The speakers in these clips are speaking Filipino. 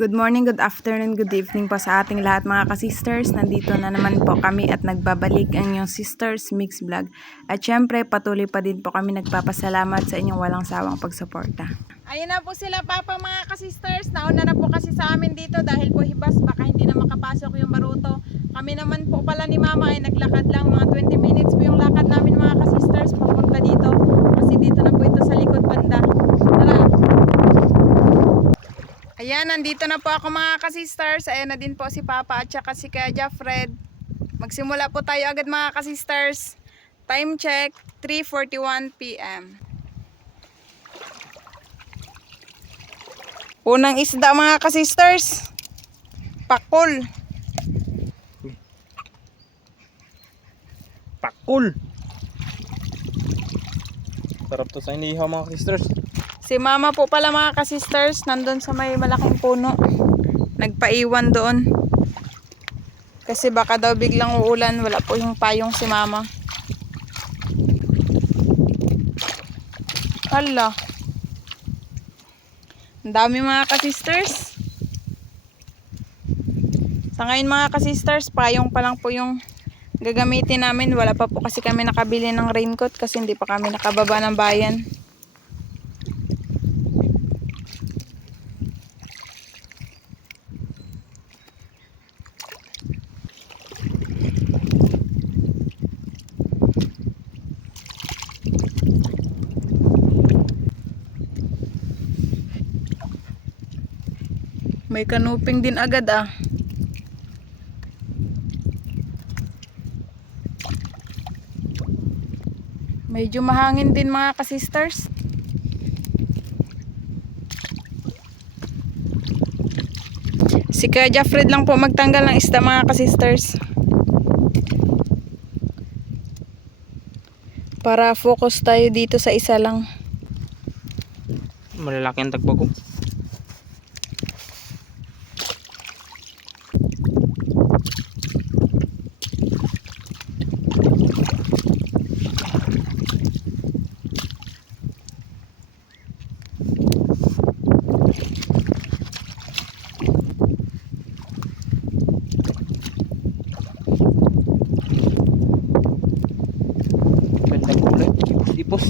Good morning, good afternoon, good evening po sa ating lahat mga ka-sisters. Nandito na naman po kami at nagbabalik ang inyong Sisters Mix Vlog. At syempre patuloy pa din po kami nagpapasalamat sa inyong walang sawang pagsuporta. Ayun na po sila Papa mga ka-sisters. Nauna na po kasi sa amin dito dahil po hibas baka hindi na makapasok yung baruto. Kami naman po pala ni Mama ay naglakad lang, mga 20 minutes po yung lakad namin mga ka-sisters papunta dito. Kasi dito na po ito sa likod banda. Tara! Ayan, nandito na po ako mga ka-sisters. Ayan na din po si Papa at saka si Kuya Jeffred. Magsimula po tayo agad mga ka-sisters. Time check, 3:41 PM. Unang isda mga ka-sisters. Pakul. Pakul. Sarap to sa inihaw mga sisters. Si Mama po pala mga ka-sisters, nandun sa may malaking puno. Nagpaiwan doon. Kasi baka daw biglang uulan, wala po yung payong si Mama. Hala. Ang dami mga ka-sisters. Sa ngayon mga ka-sisters, payong pa lang po yung gagamitin namin. Wala pa po kasi kami nakabili ng raincoat kasi hindi pa kami nakababa ng bayan. May kanuping din agad ah. Medyo mahangin din mga ka-sisters. Si Kuya Jeffred lang po magtanggal ng isda mga ka-sisters. Para focus tayo dito sa isa lang. Malalaki ang tagpo ko. Tipos.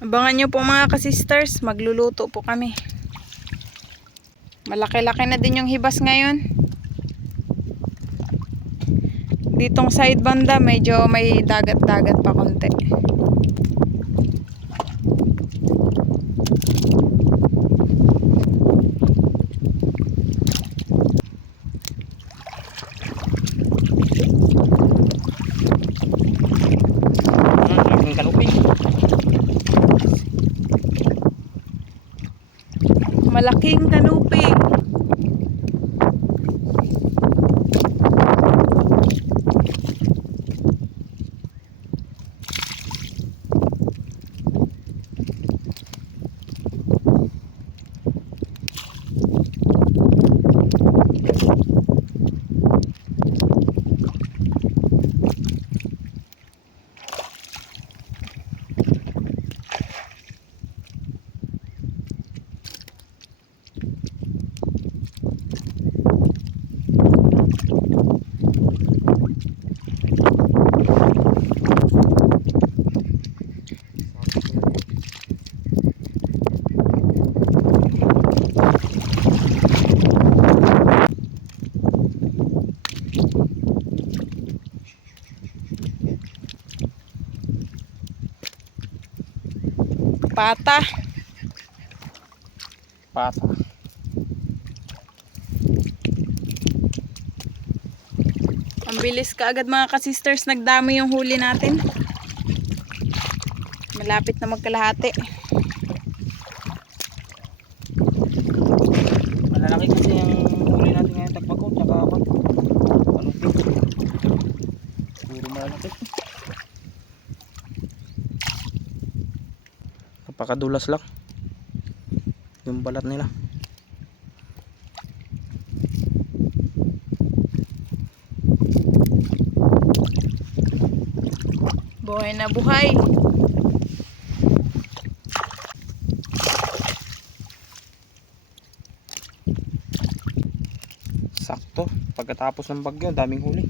Abangan nyo po mga ka-sisters, magluluto po kami. Malaki-laki na din yung hibas ngayon. Ditong side banda medyo may dagat-dagat pa konti. Malaking kanuping. Malaking kanuping. Pata. Pata. Ang bilis kaagad mga ka-sisters, nagdami yung huli natin. Malapit na magkalahati. Malalaki kasi yung huli natin ngayon tagpo ko. Tsaka ako. Kanuping. Puro malalaki. Napakadulas lang yung balat nila. Buhay na buhay. Sakto. Pagkatapos ng bagyo, daming huli.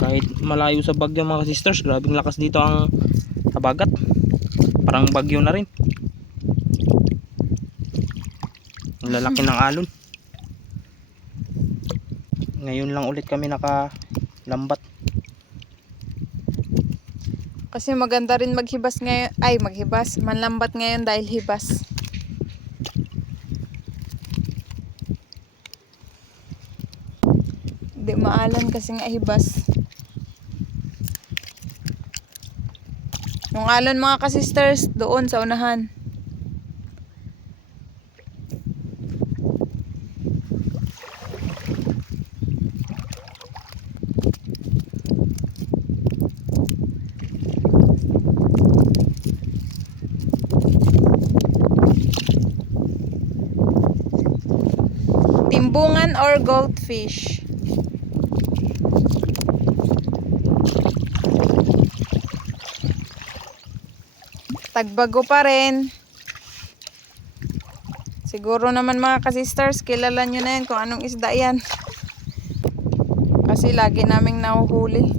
Kahit malayo sa bagyo mga sisters, grabing lakas dito ang habagat. Parang bagyo na rin. Ang lalaki ng alon. Ngayon lang ulit kami nakalambat. Kasi maganda rin maghibas ngayon. Ay, maghibas. Manlambat ngayon dahil hibas. Di maalan kasi nga hibas. Yung alon mga kasisters, doon sa unahan. Timbungan or goldfish. Tagbago pa rin. Siguro naman mga kasisters, kilala nyo na yan kung anong isda yan. Kasi lagi naming nahuhuli.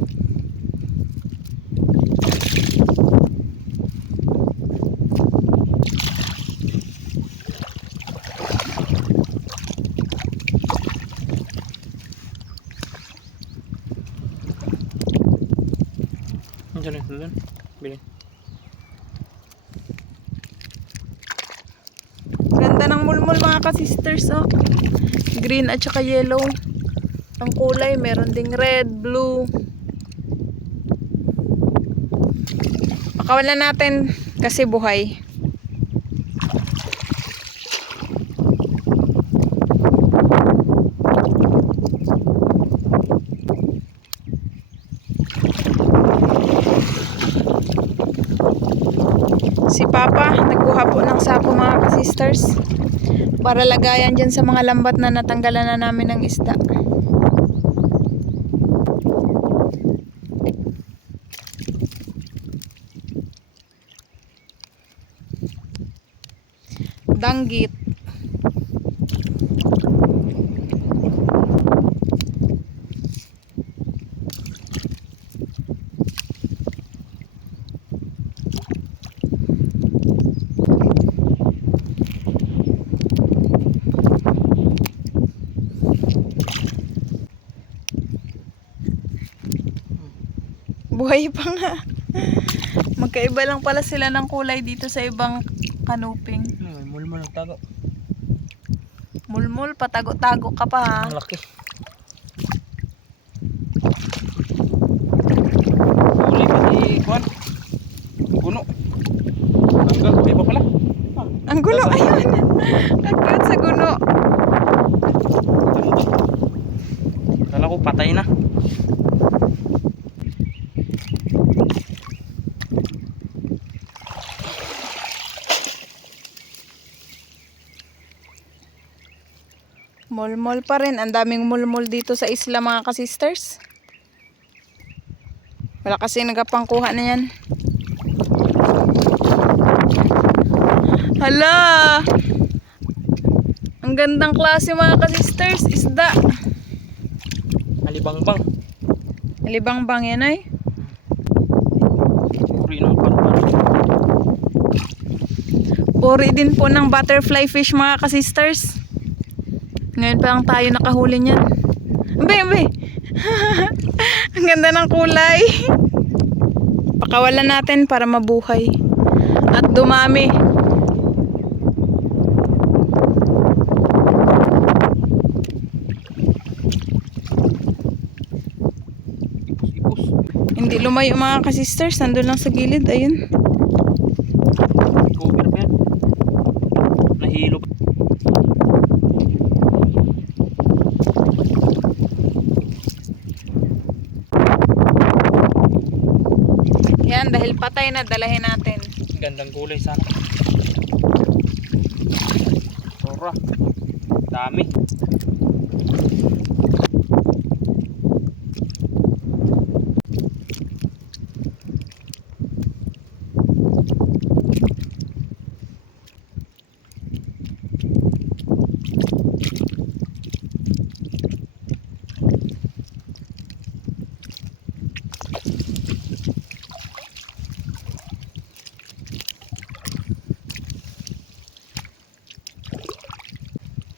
Doon. Bilhin. Ganda ng mulmul mga kasisters, oh. Green at saka yellow. Ang kulay, meron ding red, blue. Pakawalan natin kasi buhay. Si Papa, nagkuha po ng sapo mga kasisters. Para lagayan dyan sa mga lambat na natanggalan na namin ng isda. Danggit. Buhay pa nga. Magkaiba lang pala sila ng kulay dito sa ibang kanuping. Mulmul ang tago. Mulmul, patago-tago ka pa ha. Ang laki. Huli pati kuwan. Guno. Hanggang may pa pala. Ang gulo, ayun. Ang cute sa guno. Kala ko patay na. Mulmul pa rin. Ang daming mulmul dito sa isla mga kasisters. Wala kasi nagapangkuha na yan. Hala! Ang gandang klase mga kasisters. Isda. Alibangbang. Alibangbang yan ay. Puri ng parpan. Puri din po ng butterfly fish mga kasisters. Ngayon pa lang tayo nakahuli niyan. Ambe. Ang ganda ng kulay. Pakawalan natin para mabuhay. At dumami. Ipos-ipos. Hindi lumayo mga kasisters. Nandun lang sa gilid. Ayun. Cover pa yan. Nahilo pa. Yan, dahil patay na, dalahin natin. Gandang kulay sana. Sora. Dami.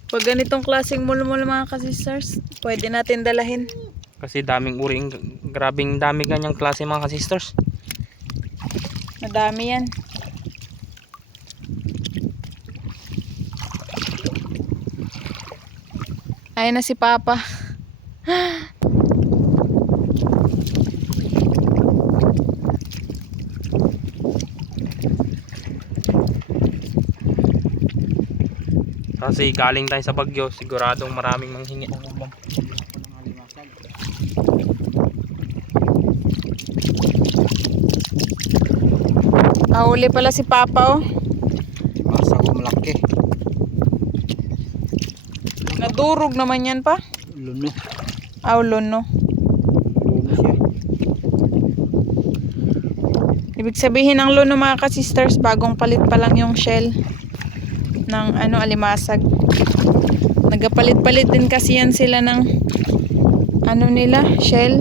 Pag ganitong klaseng mulmul mga ka-sisters, pwede natin dalahin. Kasi daming uring, grabing dami ganyang klase mga ka-sisters. Madami yan. Ayun na si Papa. Kasi galing tayo sa Bagyo, siguradong maraming manghingi ng ulam. Ahuli pala si Papa oh. Masa ko malaki. Nadurog naman yan pa. Luno. Aulon no. Luno siya. Ibig sabihin ng luno mga ka-sisters, bagong palit pa lang yung shell ng alimasag. Nagapalit-palit din kasi yan sila ng nila, shell.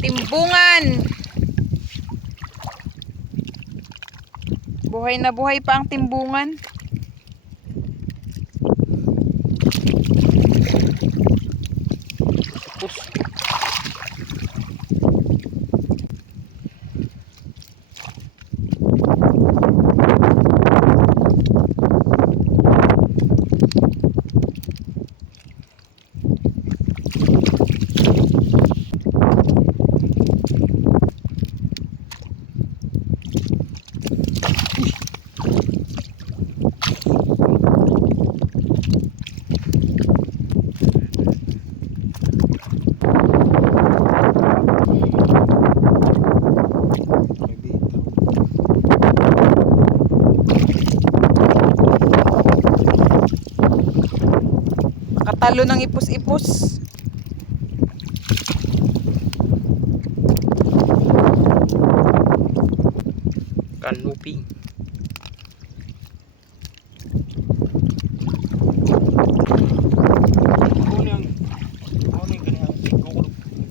Timbungan. Buhay na buhay pa ang timbungan. Nakatalo ng ipos-ipos. Kanuping.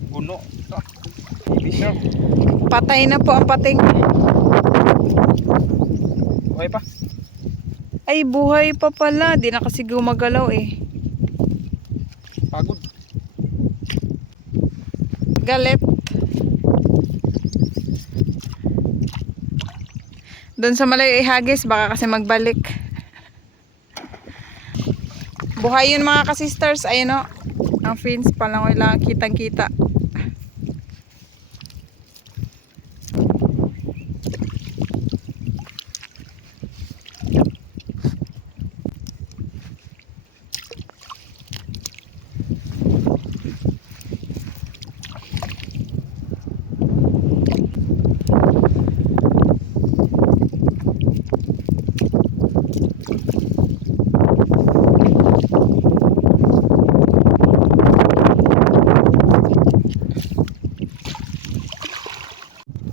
Guno. Ibisyo. Patay na po ang pating. Okay pa. Ay, buhay pa pala. Di na kasi gumagalaw eh. Pagod. Galit. Doon sa malayo ihagis, baka kasi magbalik. Buhay yun mga ka-sisters. Ayun o. Ang fins palang wala kitang-kita.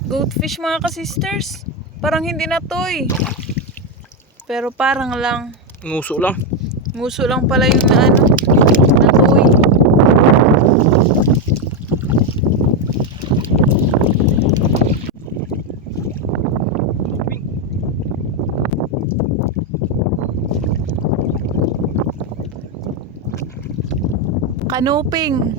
Goldfish mga ka-sisters. Parang hindi natoy. Pero parang lang. Nguso lang. Nguso lang pala yung natoy. Kanuping.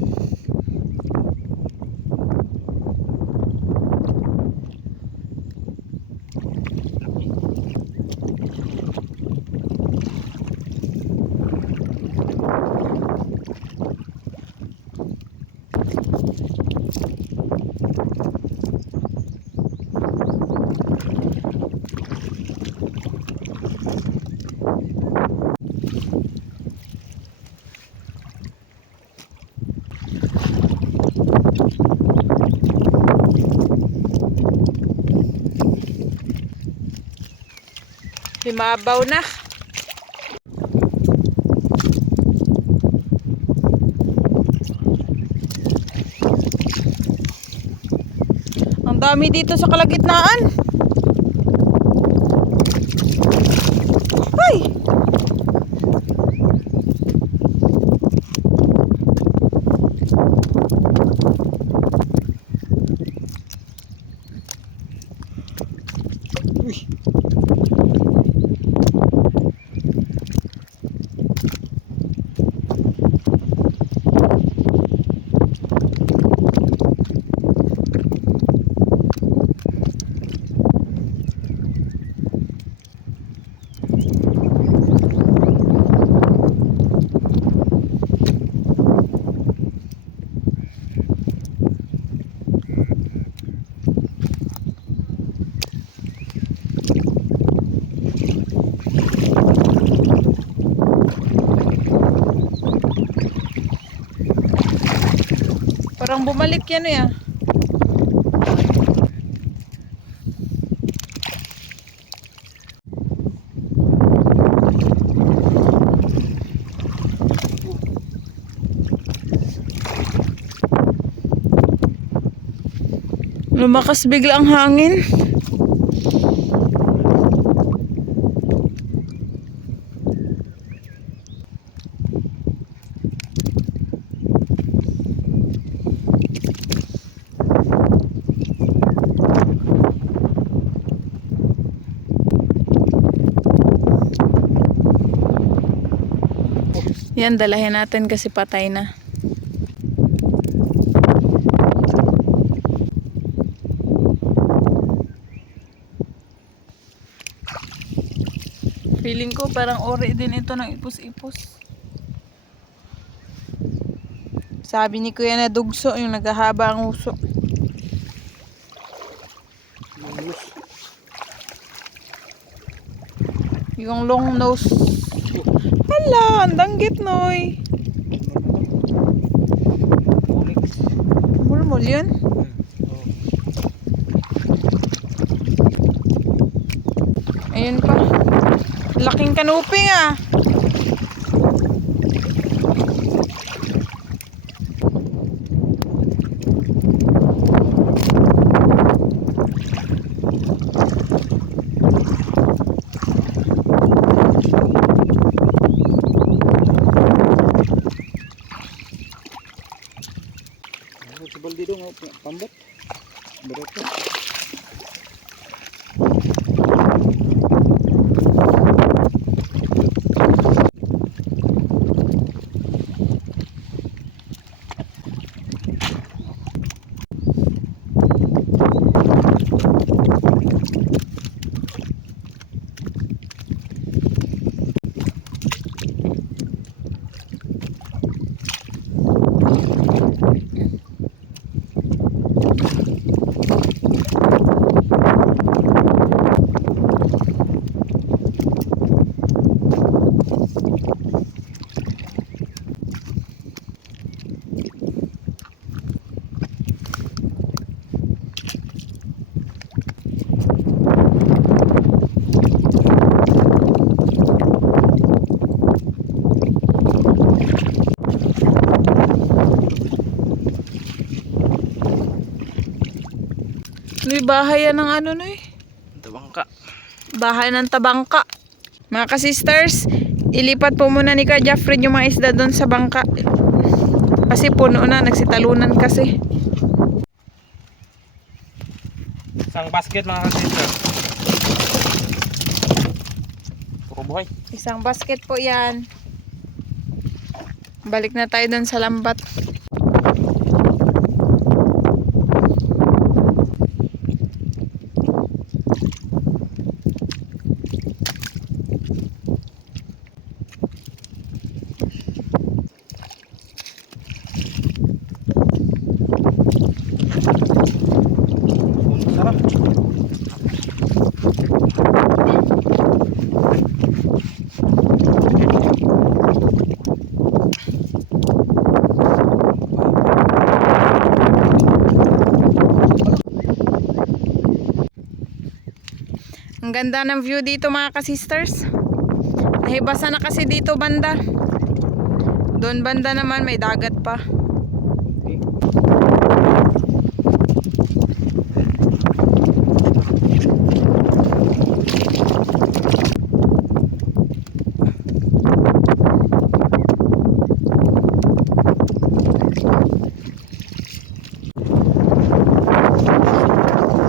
Himabaw na. Ang dami dito sa kalagitnaan. Ay! Parang bumalik yan eh. Lumakas bigla ang hangin. Yan, dalahin natin kasi patay na. Feeling ko parang ori din ito ng ipos-ipos. Sabi ni Kuya na dugso yung naghahaba ang uso. Yung long nose. Hala, ang danggit noy. Mulmul yun. Ayun pa. Laking kanuping ah. Sa baldi dong, pambot. Beroto. May bahay yan ng ano no eh. Tabangka. Bahay ng tabangka. Mga ka-sisters, ilipat po muna ni Ka Jeffrey yung mga isda doon sa bangka. Kasi puno na, nagsitalunan kasi. Isang basket mga ka-sisters. Puro buhay. Isang basket po yan. Balik na tayo dun sa lambat. Sarap. Ang ganda ng view dito mga ka-sisters. Nahibasa na kasi dito banda. Doon banda naman may dagat pa.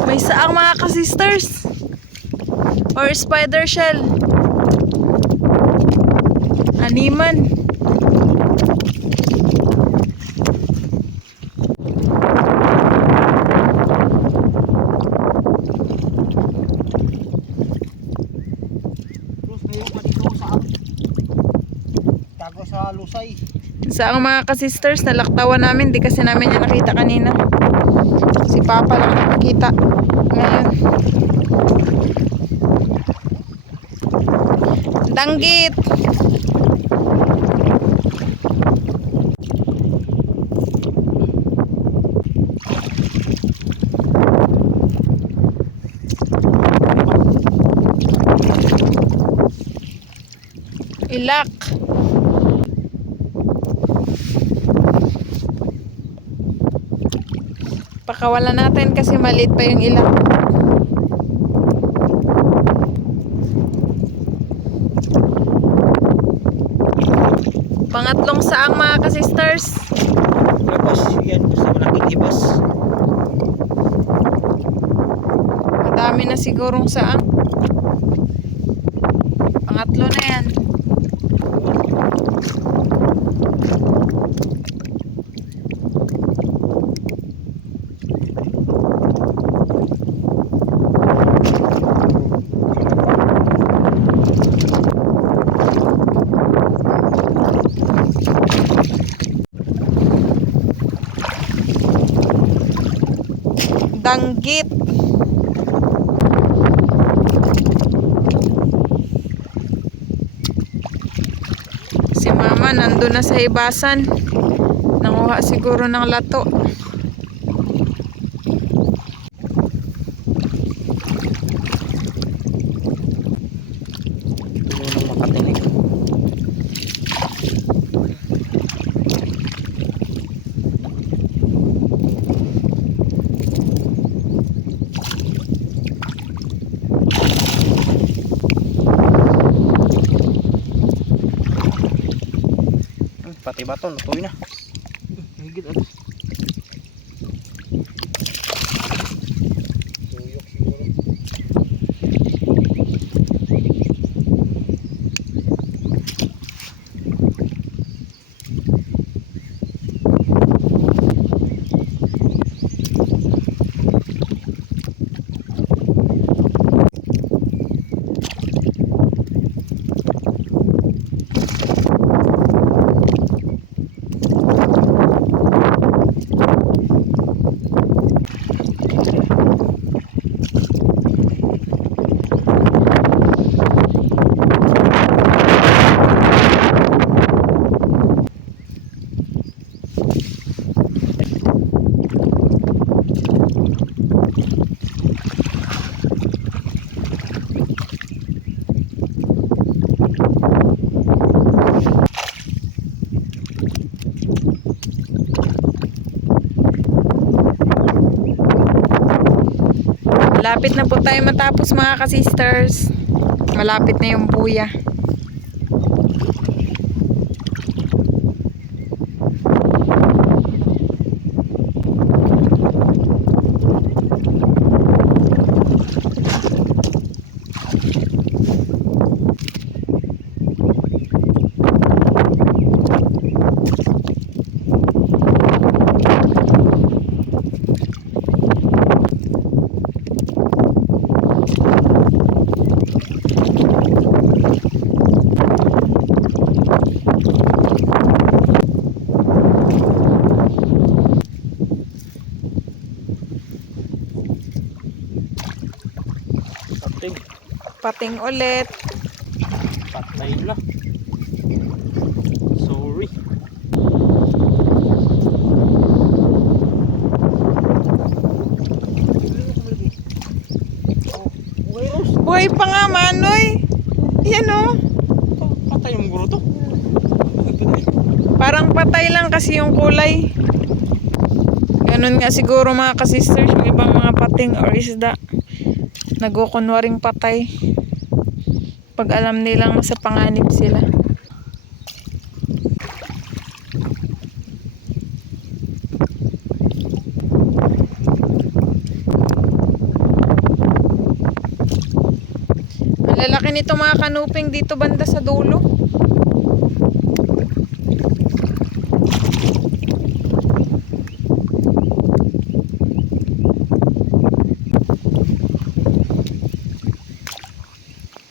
May saang mga ka-sisters. Or spider shell. Animan. Terus ngayon pa dito sa tago sa Lusay. Saang mga ka-sisters, nalaktawan namin. Di kasi namin yan nakita kanina. Si Papa lang nakakita. Ngayon. Danggit. Ilak. Pakawalan natin kasi maliit pa yung ilak. Pangatlong saang mga ka-sisters. Ibas, yan gusto malaking ibas. Madami na sigurong saang. Pangatlo na yan. Danggit. Si Mama nandun na sa hibasan. Nanguha siguro ng lato. Puno ng makatinig. Pati baton, tuloy na. Higit ano. Tuyok siguro. Malapit na po tayo matapos mga ka-sisters. Malapit na yung buya. pating ulit. Patay na. Sorry. Buhay pa nga, Manoy. Yan o. Patay yung guro to. Parang patay lang kasi yung kulay. Ganun nga siguro mga kasisters, yung ibang mga pating or isda. Nagkukunwaring patay. Pag alam nilang sa panganib sila. Ang lalaki nito mga kanuping dito banda sa dulo.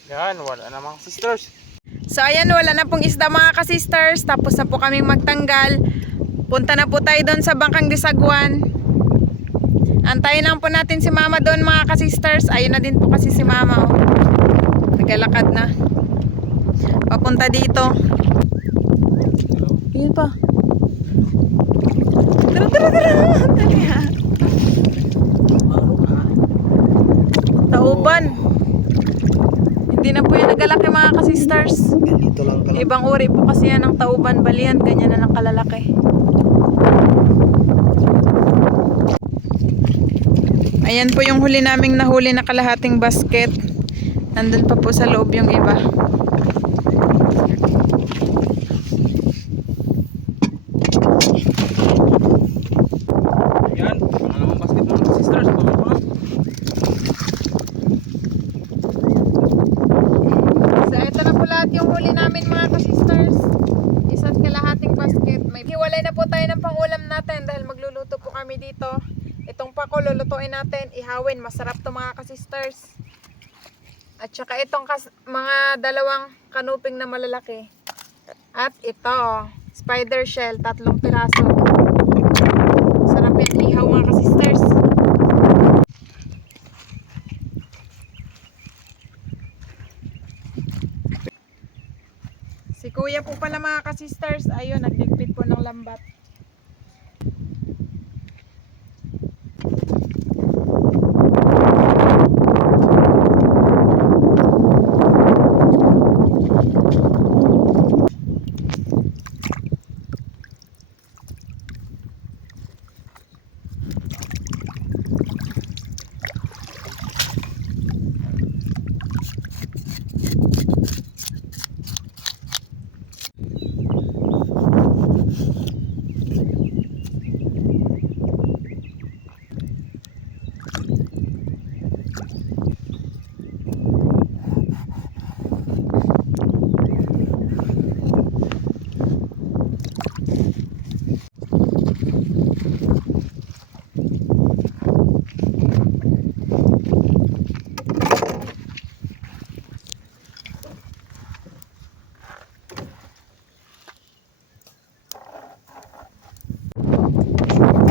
Yan, wala namang sisters. So ayan, wala na pong isda mga kasisters. Tapos na po kaming magtanggal. Punta na po tayo doon sa Bangkang Disagwan. Antayin lang po natin si mama doon mga kasisters. Ayun na din po kasi si mama. Oh. Naglalakad na. Papunta dito. Yun pa. Tara, tara, tara. Dali ha. Tauban. Hindi na po yan nagalaki mga kasisters. Ganito lang ka lang. Ibang uri po kasi yan ng tauban balian. Ganyan na lang kalalaki. Ayan po yung huli naming nahuli na kalahating basket. Nandun pa po sa loob yung iba. Yan, wala namang basket mga sisters. So ito na po lahat yung huli namin mga kasisters. Isa't kalahating basket. May hiwalay na po tayo ng pangulam natin dahil magluluto po kami dito. Itong pako lulutuin natin, ihawin. Masarap to mga kasisters. At saka itong mga dalawang kanuping na malalaki. At ito, spider shell, 3 piraso. Sarap yan ihaw mga kasisters. Si kuya po pala mga kasisters, ayun, nagligpit po ng lambat.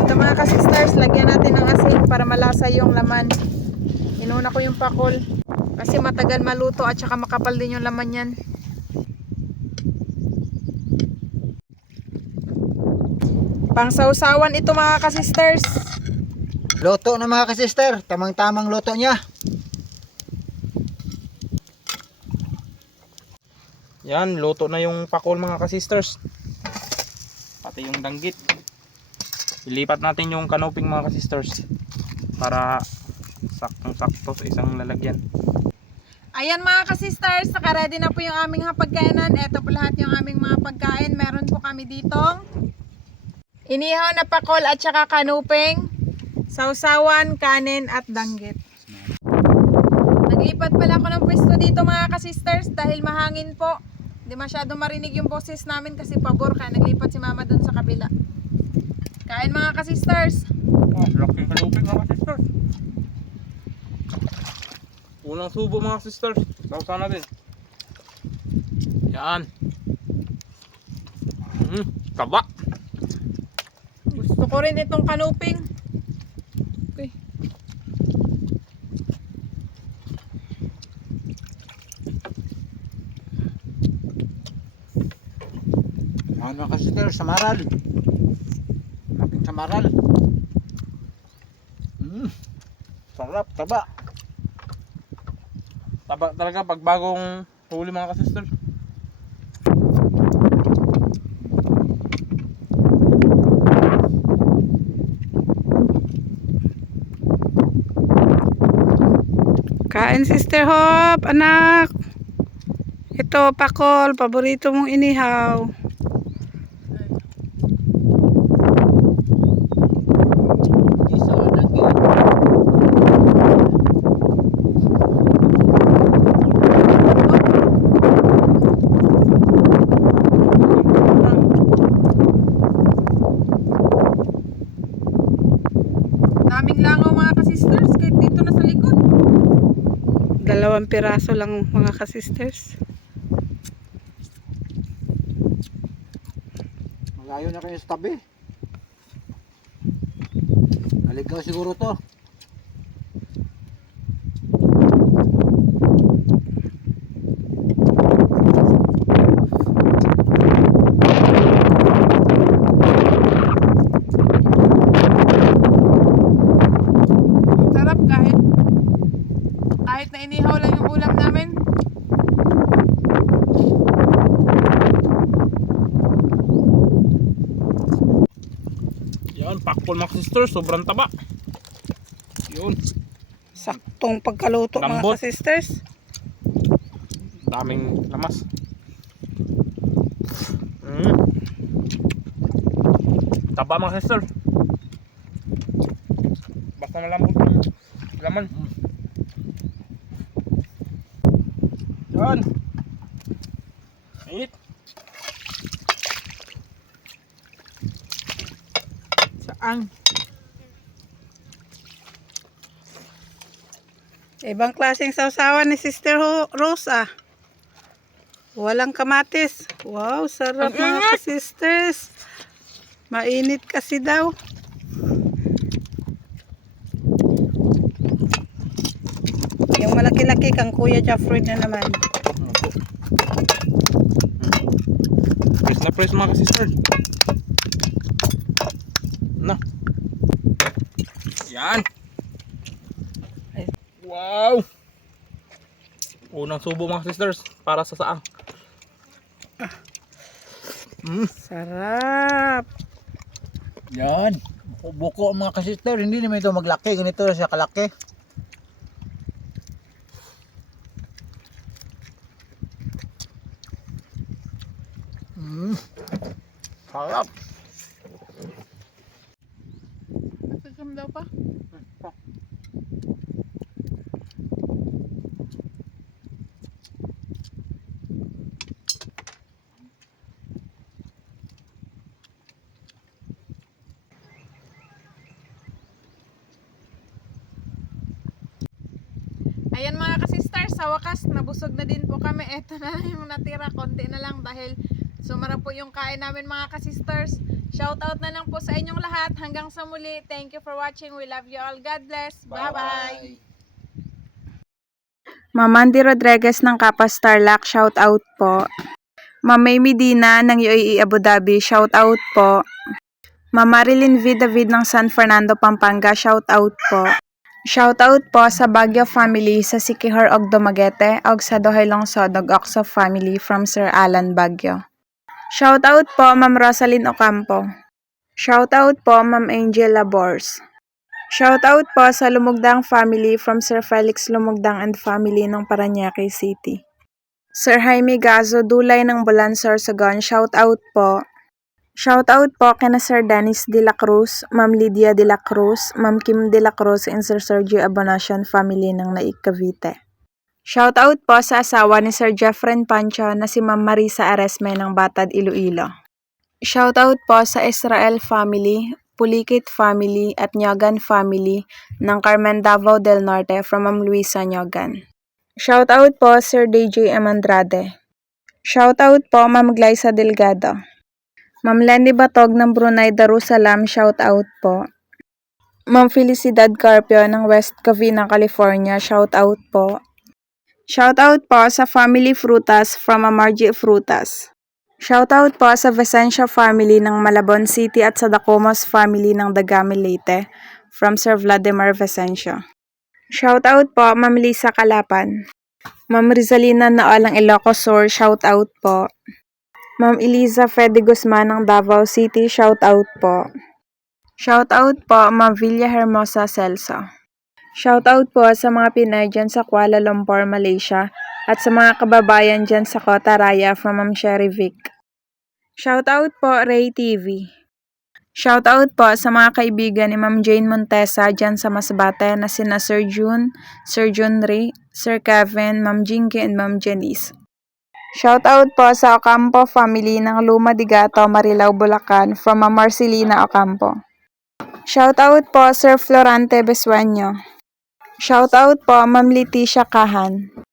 Ito mga kasisters, lagyan natin ng asin para malasa yung laman. Inuna ko yung pakol kasi matagal maluto at saka makapal din yung laman yan. Pangsawsawan ito mga kasisters. Luto na mga kasister, tamang-tamang luto niya. Yan, luto na yung pakol mga kasisters. Pati yung danggit. Ilipat natin yung kanuping mga kasisters para saktong-sakto sa isang lalagyan. Ayan mga kasisters, naka-ready na po yung aming hapagkainan. Ito po lahat yung aming mga pagkain. Meron po kami ditong inihaw na pakol at saka kanuping, sausawan, kanin at danggit. Naglipat pala ako ng pwesto dito mga kasisters dahil mahangin po. Hindi masyado marinig yung boses namin kasi pabor, kaya naglipat si mama dun sa kabila. Kain mga kasisters. Oh, laking kanuping mga sisters. Unang subo mga sisters. Sausaw natin. Yan. Taba. Gusto ko rin itong kanuping. Okay. Mga ka-sister, samaral. Aking samaral. Sarap, taba. Taba talaga pag bagong huli mga ka-sisters. Kain Sister Hop, anak. Ito, pakol, paborito mong inihaw. Isa dagit. Daming langaw mga ka-sisters, kahit dito na sa likod. 2 piraso lang mga ka-sisters. Malayo na kayo sa tabi. Naligaw siguro to. Ang sarap kahit na inihaw lang yung ulam namin. Yan, pakpol mga ka-sisters, sobrang taba. Yun, Saktong pagkaluto mga Lambot. ka-sisters. daming lamas. Taba mga ka-sisters. Basta malambot yung laman. Yan. Eat. Saan? Ibang klaseng sausawan ni Sister Rosa. Walang kamatis. Wow, sarap mga ka-sisters. Mainit kasi daw. Yung malaki-laki kang Kuya Jeffrey na naman. Press na press mga ka-sisters. Na. Yan. Wow. Unang subo mga sisters para sa saang. Sarap. Yan. Buko mga ka-sister, hindi naman ito maglaki. Ganito na siya kalaki. Sarap. Nagkakam daw pa? Ayan mga ka-sisters, sa wakas nabusog na din po kami. Eto na lang yung natira, konti na lang dahil sumara po yung kain namin mga ka-sisters. Shout out na lang po sa inyong lahat. Hanggang sa muli. Thank you for watching. We love you all. God bless. Bye-bye. Ma'am Mandy Rodriguez ng Kapas Tarlac, shout out po. Ma'am May Medina ng UAE Abu Dhabi, shout out po. Ma'am Marilyn V. David ng San Fernando, Pampanga, shout out po. Shout out po sa Baguio family sa Sikihor og Dumaguete og sa Dohay Lungsod og Okso family from Sir Alan Baguio. Shout out po Ma'am Rosalyn Ocampo. Shout out po Ma'am Angel Labors. Shout out po sa Lumugdang family from Sir Felix Lumugdang and family ng Parañaque City. Sir Jaime Gazo Dulay ng Bulan Sorsogon, shout out po. Shout out po kina Sir Dennis de la Cruz, Ma'am Lydia de la Cruz, Ma'am Kim de la Cruz and Sir Sergio Abonacion family ng Naik Cavite. Shout out po sa asawa ni Sir Jeffren Pancho na si Ma'am Marisa Aresme ng Batad, Iloilo. Shout out po sa Israel family, Pulikit family at Nyogan family ng Carmen Davao del Norte from Ma'am Luisa Nyogan. Shout out po Sir DJ M. Andrade. Shout out po Ma'am Glyza Delgado. Ma'am Lenny Batog ng Brunei Darussalam, shout out po. Ma'am Felicidad Carpio ng West Covina, California, shout out po. Shout out po sa Family Frutas from Amarji Frutas. Shoutout po sa Vicencio family ng Malabon City at sa Dacomos family ng Dagami Leyte from Sir Vladimir Vicencio. Shoutout po Ma'am Lisa Kalapan. Ma'am Rizalina Naalang Ilocos Sur, shoutout po. Ma'am Eliza Fede Guzman ng Davao City, shoutout po. Shoutout po Ma'am Villa Hermosa Celso. Shoutout po sa mga Pinay dyan sa Kuala Lumpur, Malaysia at sa mga kababayan dyan sa Kota Raya from Ma'am Sherry Vic. Shoutout po Ray TV. Shoutout po sa mga kaibigan ni Ma'am Jane Montesa dyan sa Masbate na sina Sir June Ray, Sir Kevin, Ma'am Jinky and Ma'am Janice. Shoutout po sa Ocampo family ng Luma Digato, Marilao, Bulacan from Ma'am Marcelina Ocampo. Shoutout po Sir Florante Besueño. Shoutout po Ma'am Leticia Kahan.